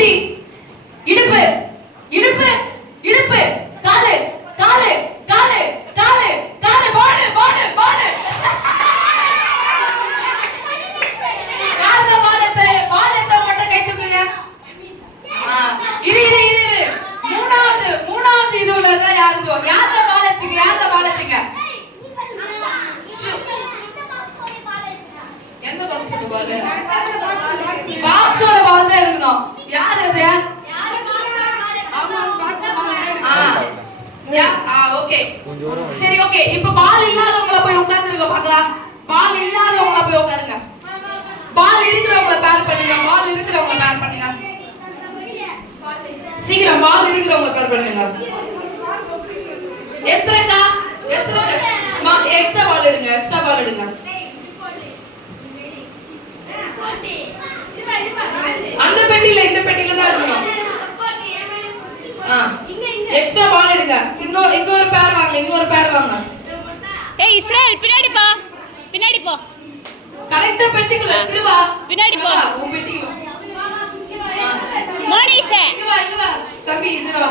முட்டி, இடுப்பு, இடுப்பு, இடுப்பு, காலு, காலு, காலு, காலு, காலு, பாலு, பாலு, பாலு. யார பாலத்தை பாலத்தை மட்டும் கை தூக்குங்க. இரு இரு இரு இரு. மூணாவது இதுல தான் யாருதோ. யார பாலத்துக்கு யார பாலத்துக்கு? எந்த பாக்ஸோட பால்? பாக்ஸோட பால் தான் எடுக்கணும். யார் அது? ஓகே சரி ஓகே. இப்ப பால் இல்லாதவங்கள போய் உட்கார்ந்துருங்க பார்க்கலாம். பால் இல்லாதவங்கள போய் உட்காருங்க. பால் இருக்கிறவங்கள பேர் பண்ணுங்க. பால் இருக்கிறவங்கள பேர் பண்ணுங்க. சீக்கிரம் பால் இருக்கிறவங்கள பேர் பண்ணுங்க. எஸ்ட்ரா எக்ஸ்ட்ரா பால் எடுங்க. எக்ஸ்ட்ரா பால் எடுங்க. அந்த பெட்டில இந்த பெட்டில தான் எடுக்கணும். எக்ஸ்ட்ரா பால் எடுங்க. இங்க ஒரு பேர் வாங்க. இங்க ஒரு பேர் வாங்க. ஏய் இஸ்ராயல் பின்னாடி போ. பின்னாடி போ. கரெக்ட்டா பெட்டிக்குள்ள திருவா. பின்னாடி போ. உன் பெட்டிக்கு வா. மோனிஷா இங்க வா. தம்பி இது வா.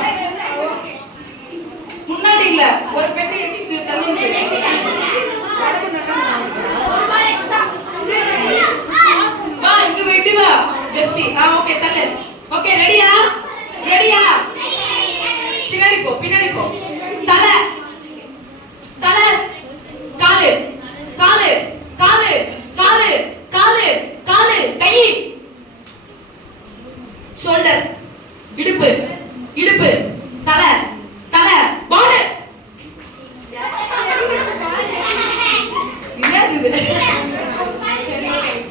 முன்னாடி இல்ல. ஒரு பெட்டி எடுத்து தள்ளி நில்லு. வா இங்க வெட்டி வா. ஜஸ்டி. ஓகே தள்ளு. ஓகே ரெடியா? ரெடியா? பின்னாடி போ. பின்னாடி போ. தலை தலை காலு காலு காலு காலு காலு காலு கை ஷோல்டர் இடுப்பு இடுப்பு தலை தலை பால்.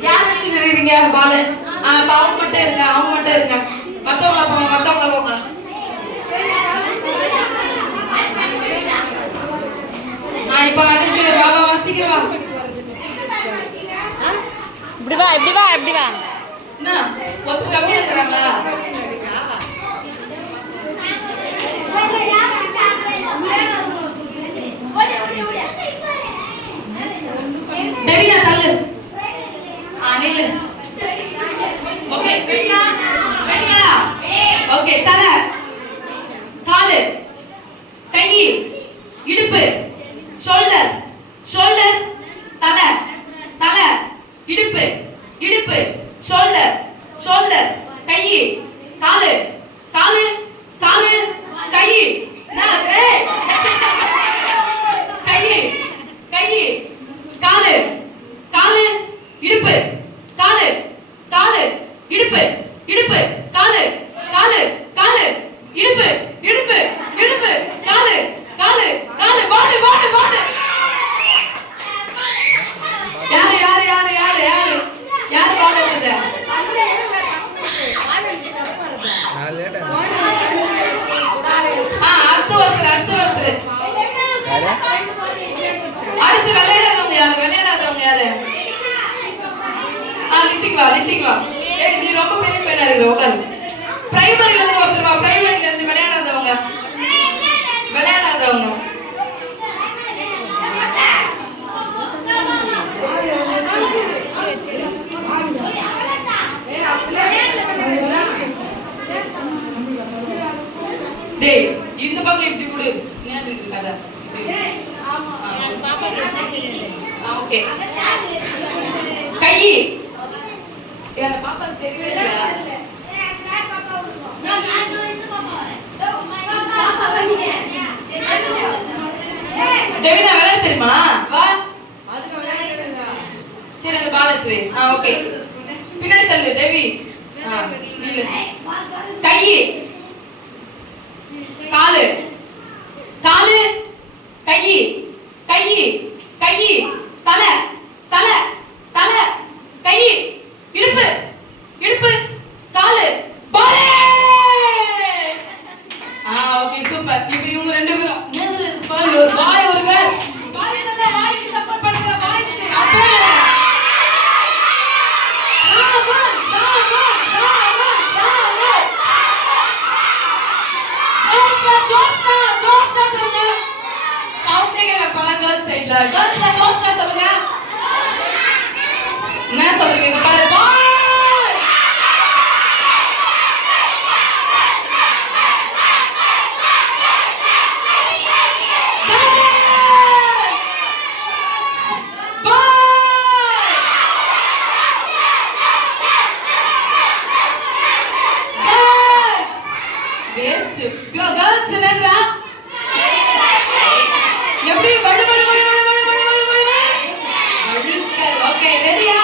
யார் வச்சு நினைக்கிறீங்க பால்? அவங்க மட்டும் இருங்க. அவங்க மட்டும் இருங்க. மத்தவங்கள போங்க. மத்தவங்கள போங்க. இப்ப அடுத்து பாபா வாசிக்கிறவா. இப்படி வா இப்படி வா இப்படி வா. என்ன ஒத்து கம்மியா இருக்கறாங்களா? தேவியா தள்ளு. நில்லு. ஓகே ரெடியா? ரெடியா? ஓகே தலை காலு கை இடுப்பு ஷோல்டர் ஷோல்டர் தலை தலை இடுப்பு இடுப்பு ஷோல்டர் ஷோல்டர் கை காலு காலு காலு கை கை கை காலு காலு இடுப்பு காலு காலு இடுப்பு இடுப்பு காலு காலு காலு இடுப்பு இடுப்பு இடுப்பு காலு காலு காலு பாடு பாடு பாடு. யாரு யாரு யாரு யாரு யாரு யாரு பால் எடுத்தது? அடுத்து ஒருத்தர் அடுத்து விளையாடாதவங்க யாரு? விளையாடாதவங்க யாரு? லிட்டிக் வா லிட்டிக் வா. ஏய் நீ ரொம்ப பெரிய பையனா இருக்கு. உட்காரு. பிரைமரில இருந்து ஒருத்தர் வா. பிரைமரில இருந்து விளையாடாதவங்க விளையாடாதவங்க. டேய் இந்த பக்கம் இப்படி கொடு. நேரா இருக்காத. ஆமா நான் பாப்பா கேக்குறேன். ஓகே கை ஏன் பாப்பா தெரியல. தேவினா விளையாட தெரியுமா? வா அதுக்கு விளையாடுறீங்க. சரி அந்த பால் எடுத்து வை. ஓகே பின்னாடி தள்ளு தேவி. நில்லு. கை காலு காலு கை கை கை தலை தலை தலை கை இடுப்பு இடுப்பு காலு பால். Okay super. இப்போ இவங்க ரெண்டு பேரும் பாய் ஒரு பாய் ஒரு கேர்ள். பாய் நல்ல வாய்க்கு சப்போர்ட் பண்ணுங்க. வாய்க்கு அப்பே ஜோஷ்னா சொல்லுங்க. சவுண்டிங்க பல கேர்ள் சைடுல கேர்ள்ஸ்ல ஜோஷ்னா சொல்லுங்க. என்ன சொல்றீங்க? பாரு பாய் பேலன்ஸ் என்னதுடா எப்படி வடு வடு வடு வடு வடு வடு வடு வடு ஓகே ரெடியா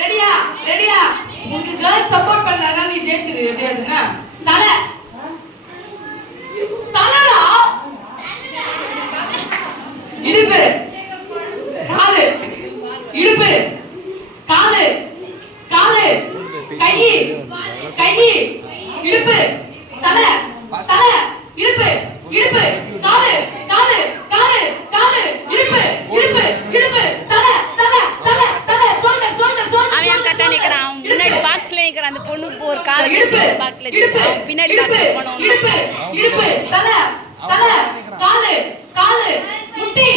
ரெடியா ரெடியா உங்களுக்கு கேர்ள் சப்போர்ட் பண்ணாரா நீ ஜெயிச்சிரு எப்படியாதுன்னா தலை தலைடா இடுப்பு காலு இடுப்பு காலு காலு கை கை இடுப்பு தலை தலை இடுப்பு இடுப்பு காலு காலு காலு காலு இடுப்பு இடுப்பு இடுப்பு தலை தலை தலை தலை ஷோல்டர் ஷோல்டர் ஷோல்டர் அவன் கட்ட நிக்கிறான் அவன் முன்னாடி பாக்ஸ்ல நிக்கிறான் அந்த பொண்ணுக்கு ஒரு கால் இடுப்பு பாக்ஸ்ல இடுப்பு அவன் பின்னாடி பாக்ஸ்ல போனோம் இடுப்பு இடுப்பு தலை தலை காலு காலு முட்டி